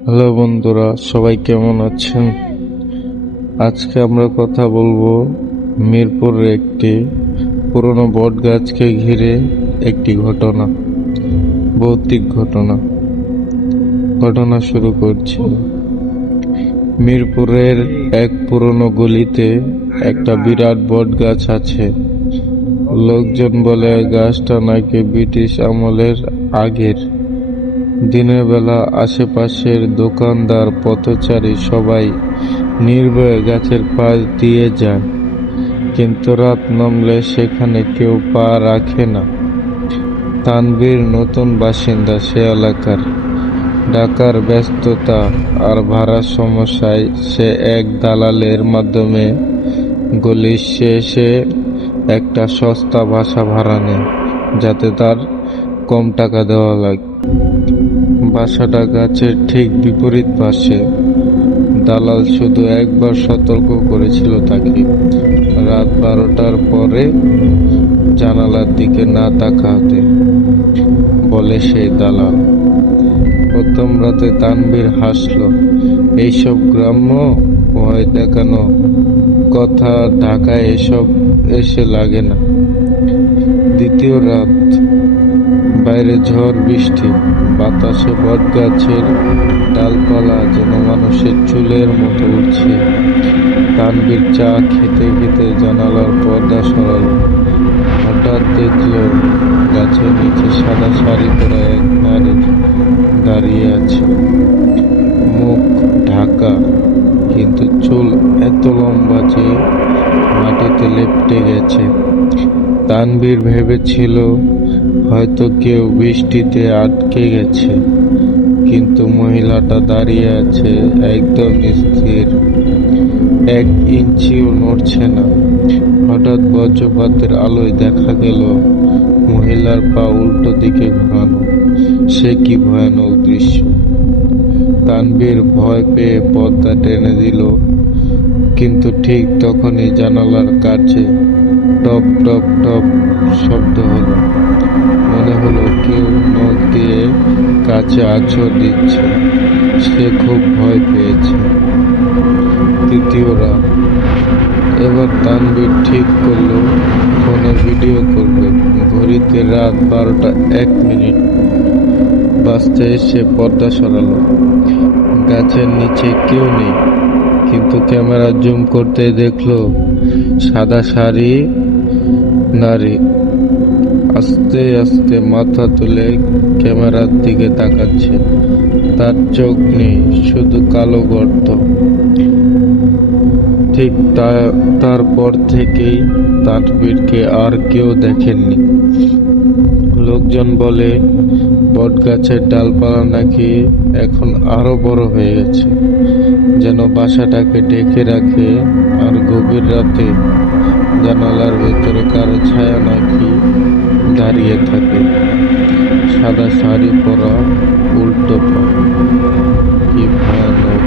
Hello বন্ধুরা, সবাই কেমন আছেন? আজকে আমরা কথা বলবো মিরপুরের একটি পুরনো বট গাছকে ঘিরে একটি ভৌতিক ঘটনা শুরু করছি। মিরপুরের এক পুরনো গলিতে একটা বিরাট বট গাছ আছে। লোকজন বলে গাছটা নাকি ব্রিটিশ আমলের আগের। দিনের বেলা আশেপাশের দোকানদার, পথচারী সবাই নির্ভয়ে গাছের পাশ দিয়ে যায়, কিন্তু রাত নামলে সেখানে কেউ পা রাখে না। তানভীর নতুন বাসিন্দা সে এলাকার। ঢাকার ব্যস্ততা আর ভাড়ার সমস্যায় সে এক দালালের মাধ্যমে গলির শেষে একটা সস্তা বাসা ভাড়া নেয়, যাতে তার কম টাকা দেওয়া লাগে। বাসাটা গাছের ঠিক বিপরীত পাশে। দালাল শুধু একবার সতর্ক করেছিল তাকে, রাত 12টার পরে জানালার দিকে না তাকাতে, বলে সেই দালাল। প্রথম রাতে তানভীর হাসল। এইসব গ্রাম্য ভয় দেখানো কথা ঢাকায় এসব এসে লাগে না। দ্বিতীয় রাত, বাইরে ঝড় বৃষ্টি, বাতাসে বটগাছের ডালপালা যেন মানুষের চুলের মতো উঠছে। তানভীর চা খেতে খেতে জানালার পর্দা সরালো। হঠাৎ দেখল গাছের নিচে সাদা শাড়ি পরা এক নারী দাঁড়িয়ে আছে। মুখ ঢাকা, কিন্তু চুল এত লম্বা যে মাটিতে লেপ্টে গেছে। তানভীর ভেবেছিল হয়তো কেউ বৃষ্টিতে আটকে গেছে, কিন্তু মহিলাটা দাঁড়িয়ে আছে একদম স্থির, 1 ইঞ্চিও নড়ছে না। হঠাৎ বজ্রপাতের আলোয় দেখা গেল মহিলার পা উল্টো দিকে ঘোরানো। সে কি ভয়ানক দৃশ্য! তানভীর ভয় পেয়ে পর্দা টেনে দিল, কিন্তু ঠিক তখনই জানালার কাছে টপ টপ টপ শব্দ হলো। মনে হলো কেউ নখ দিয়ে কাছে আঁচড় দিচ্ছে। সে খুব ভয় পেয়েছে। তৃতীয় রাত, এবার তানভীর ঠিক করলো ফোনে ভিডিও করবে। ঘড়িতে রাত 12টা 1 মিনিট বাজতে সে পর্দা সরালো। গাছের নিচে কেউ নেই, কিন্তু ক্যামেরা জুম করতে দেখলো সাদা শাড়ি নারী আস্তে আস্তে মাথা তুলে ক্যামেরার দিকে তাকাচ্ছে। তার চোখ নেই, শুধু কালো গর্ত। ঠিক তারপর থেকেই তানভীরকে আর কেউ দেখেননি। লোকজন বলে বটগাছের ডালপালা নাকি এখন আরো বড় হয়ে গেছে, যেন বাসাটাকে ঢেকে রাখে। আর গভীর রাতে জানালার ভেতরে কারো ছায়া নাকি দাঁড়িয়ে থাকে, সাদা শাড়ি পরা, উল্টো পা। কি ভয়ানক!